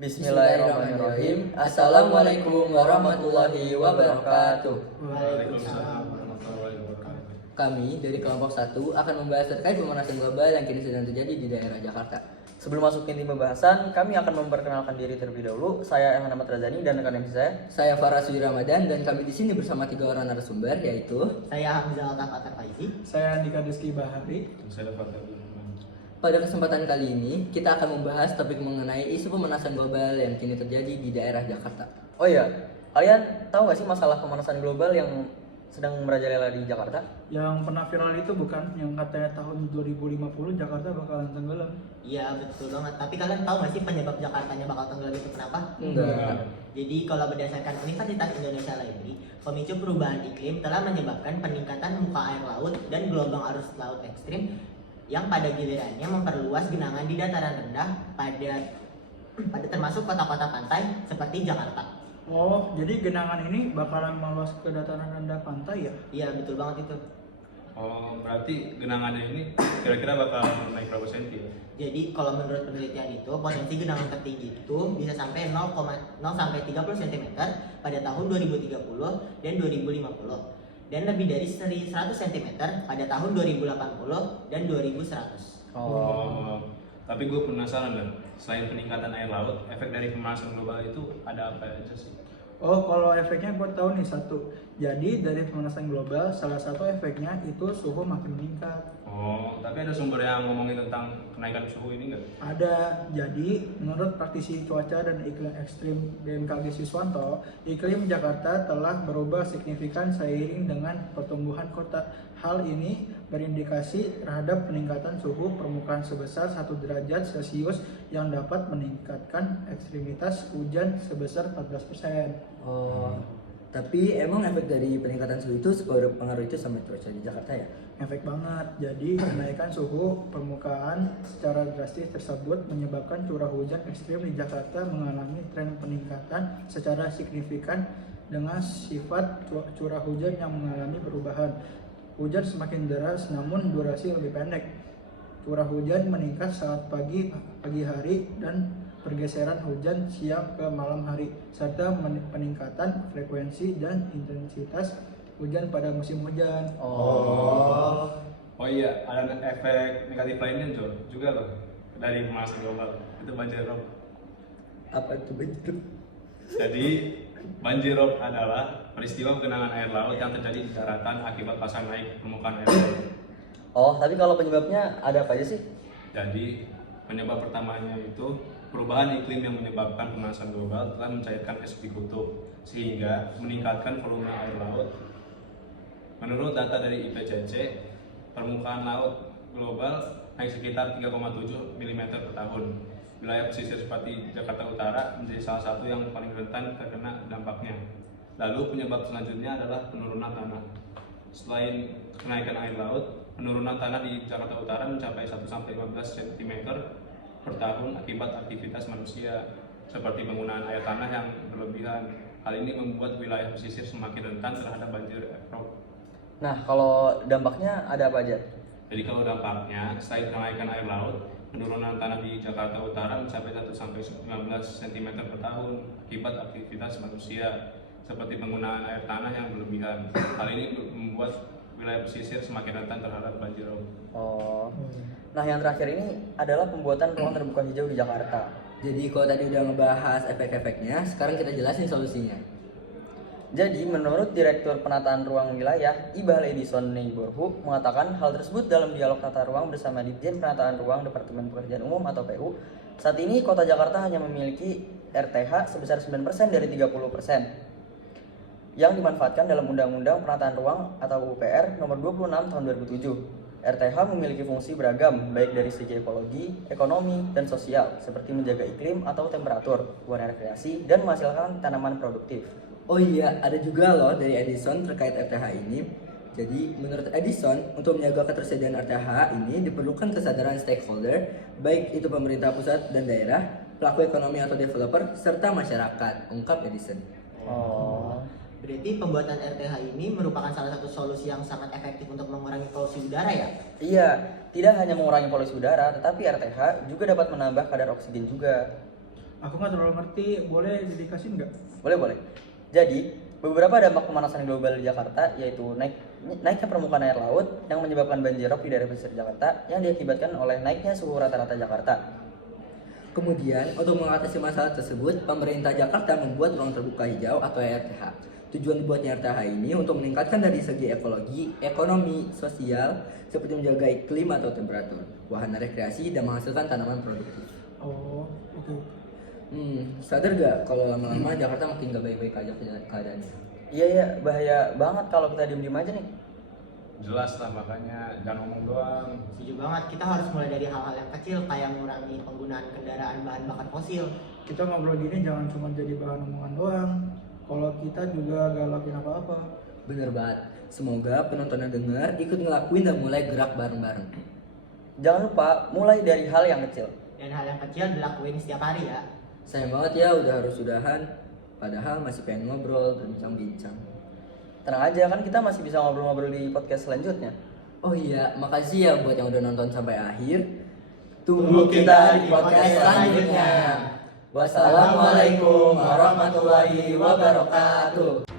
Bismillahirrahmanirrahim. Assalamualaikum warahmatullahi wabarakatuh. Waalaikumsalam warahmatullahi wabarakatuh. Kami dari kelompok 1 akan membahas terkait pemanasan global yang kini sedang terjadi di daerah Jakarta. Sebelum masuk ke inti pembahasan, kami akan memperkenalkan diri terlebih dahulu. Saya Elhan Ahmad Razani dan rekan MC saya. Saya Farah Sudi Ramadan dan kami di sini bersama 3 orang narasumber, yaitu Saya Hamzah Al-Tafat Faizi. Saya Andika Rizky Bahari. Saya dapat pada kesempatan kali ini kita akan membahas topik mengenai isu pemanasan global yang kini terjadi di daerah Jakarta. Oh iya, kalian tahu gak sih masalah pemanasan global yang sedang merajalela di Jakarta? Yang pernah viral itu bukan yang katanya tahun 2050 Jakarta bakalan tenggelam. Iya betul banget. Tapi kalian tahu nggak sih penyebab Jakartanya bakal tenggelam itu kenapa? Enggak. Jadi kalau berdasarkan Universitas Indonesia Library, pemicu perubahan iklim telah menyebabkan peningkatan muka air laut dan gelombang arus laut ekstrim yang pada gilirannya memperluas genangan di dataran rendah pada termasuk kota-kota pantai seperti Jakarta. Oh, jadi genangan ini bakalan meluas ke dataran rendah pantai ya? Iya betul banget itu. Oh, berarti genangannya ini kira-kira bakal naik berapa senti ya? Jadi kalau menurut penelitian itu potensi genangan tertinggi itu bisa sampai 0, sampai 30 cm pada tahun 2030 dan 2050 dan lebih dari 100 cm pada tahun 2080 dan 2100. Oh, tapi gue penasaran dan selain peningkatan air laut, efek dari pemanasan global itu ada apa aja sih? Oh, kalau efeknya gue tahu nih satu. Jadi dari pemanasan global salah satu efeknya itu suhu makin meningkat. Oh, tapi ada sumber yang ngomongin tentang kenaikan suhu ini nggak? Ada. Jadi menurut praktisi cuaca dan iklim ekstrim BMKG Siswanto, iklim Jakarta telah berubah signifikan seiring dengan pertumbuhan kota. Hal ini berindikasi terhadap peningkatan suhu permukaan sebesar 1 derajat Celcius yang dapat meningkatkan ekstremitas hujan sebesar 14%. Oh, tapi emang efek dari peningkatan suhu itu berpengaruh itu sama cuaca di Jakarta ya? Efek banget. Jadi kenaikan suhu permukaan secara drastis tersebut menyebabkan curah hujan ekstrim di Jakarta mengalami tren peningkatan secara signifikan dengan sifat curah hujan yang mengalami perubahan. Hujan semakin deras namun durasi lebih pendek. Curah hujan meningkat saat pagi hari dan pergeseran hujan siang ke malam hari serta peningkatan frekuensi dan intensitas hujan pada musim hujan. Oh iya, ada efek negatif lainnya juga loh dari pemanasan global. Itu banjir rob. Apa itu banjir? Jadi banjir rob adalah peristiwa genangan air laut yang terjadi di daratan akibat pasang naik permukaan air laut. Oh, tapi kalau penyebabnya ada apa aja sih? Jadi penyebab pertamanya itu perubahan iklim yang menyebabkan pemanasan global telah mencairkan es di kutub sehingga meningkatkan volume air laut. Menurut data dari IPCC, permukaan laut global naik sekitar 3,7 mm per tahun. Wilayah pesisir seperti Jakarta Utara menjadi salah satu yang paling rentan terkena dampaknya. Lalu penyebab selanjutnya adalah penurunan tanah. Selain kenaikan air laut, penurunan tanah di Jakarta Utara mencapai 1-15 cm per tahun akibat aktivitas manusia seperti penggunaan air tanah yang berlebihan. Hal ini membuat wilayah pesisir semakin rentan terhadap banjir rob. Nah, kalau dampaknya ada apa aja? Jadi kalau dampaknya, selain kenaikan air laut, penurunan tanah di Jakarta Utara mencapai 1-15 cm per tahun akibat aktivitas manusia seperti penggunaan air tanah yang berlebihan. Hal ini membuat wilayah pesisir semakin rentan terhadap banjir rob. Oh. Nah, yang terakhir ini adalah pembuatan ruang terbuka hijau di Jakarta. Jadi kalau tadi udah ngebahas efek-efeknya, sekarang kita jelasin solusinya. Jadi, menurut Direktur Penataan Ruang Wilayah, Ibal Edison Neighborhood mengatakan hal tersebut dalam dialog tata ruang bersama Ditjen Penataan Ruang Departemen Pekerjaan Umum atau PU. Saat ini Kota Jakarta hanya memiliki RTH sebesar 9% dari 30% yang dimanfaatkan dalam Undang-Undang Penataan Ruang atau UPR nomor 26 tahun 2007. RTH memiliki fungsi beragam baik dari segi ekologi, ekonomi, dan sosial seperti menjaga iklim atau temperatur, warna rekreasi, dan menghasilkan tanaman produktif. Oh iya, ada juga loh dari Edison terkait RTH ini. Jadi menurut Edison, untuk menjaga ketersediaan RTH ini diperlukan kesadaran stakeholder, baik itu pemerintah pusat dan daerah, pelaku ekonomi atau developer, serta masyarakat, ungkap Edison. Oh. Berarti pembuatan RTH ini merupakan salah satu solusi yang sangat efektif untuk mengurangi polusi udara ya? Iya, tidak hanya mengurangi polusi udara, tetapi RTH juga dapat menambah kadar oksigen juga. Aku nggak terlalu ngerti, boleh dikasih nggak? Boleh. Jadi, beberapa dampak pemanasan global di Jakarta yaitu naiknya permukaan air laut yang menyebabkan banjirop di daerah pesisir Jakarta yang diakibatkan oleh naiknya suhu rata-rata Jakarta. Kemudian, untuk mengatasi masalah tersebut, pemerintah Jakarta membuat ruang terbuka hijau atau RTH. Tujuan dibuatnya RTH ini untuk meningkatkan dari segi ekologi, ekonomi, sosial, seperti menjaga iklim atau temperatur, wahana rekreasi, dan menghasilkan tanaman produktif. Oh, oke. Sadar gak kalau lama-lama Jakarta makin gak baik-baik aja keadaannya? Iya, bahaya banget kalau kita diem-diem aja nih. Jelas lah, makanya jangan ngomong doang. Setuju banget, kita harus mulai dari hal-hal yang kecil kayak mengurangi penggunaan kendaraan bahan bakar fosil. Kita ngobrol gini jangan cuma jadi bahan omongan doang. Kalau kita juga gak lakuin apa-apa. Bener banget. Semoga penonton yang dengar ikut ngelakuin dan mulai gerak bareng-bareng. Jangan lupa mulai dari hal yang kecil. Dan hal yang kecil dilakuin setiap hari ya. Sayang banget ya udah harus sudahan, padahal masih pengen ngobrol, berbincang-bincang. Tenang aja, kan kita masih bisa ngobrol-ngobrol di podcast selanjutnya. Oh iya, makasih ya buat yang udah nonton sampai akhir. Tunggu kita di podcast selanjutnya. Wassalamualaikum warahmatullahi wabarakatuh.